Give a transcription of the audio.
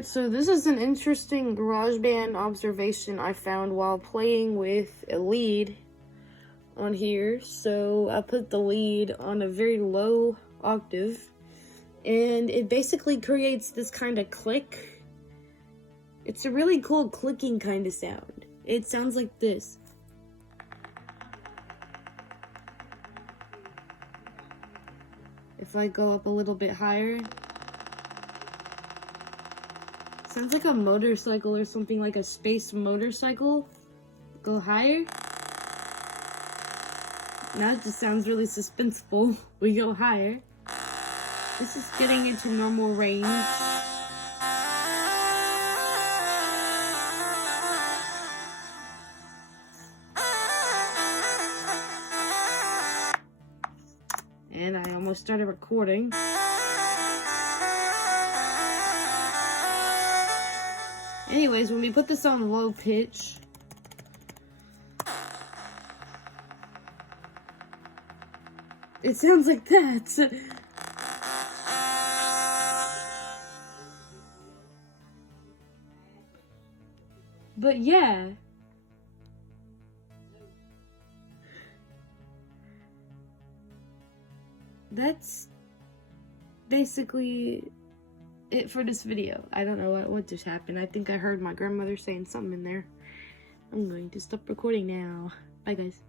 Alright, so this is an interesting GarageBand observation I found while playing with a lead on here. So I put the lead on a very low octave, and it basically creates this kind of click. It's a really cool clicking kind of sound. It sounds like this. If I go up a little bit higher, sounds like a motorcycle or something, like a space motorcycle. Go higher. Now it just sounds really suspenseful. We go higher. This is getting into normal range. And I almost started recording. Anyways, when we put this on low pitch, it sounds like that. But yeah. That's basically it for this video. I don't know what just happened. I think I heard my grandmother saying something in there. I'm going to stop recording now. Bye, guys.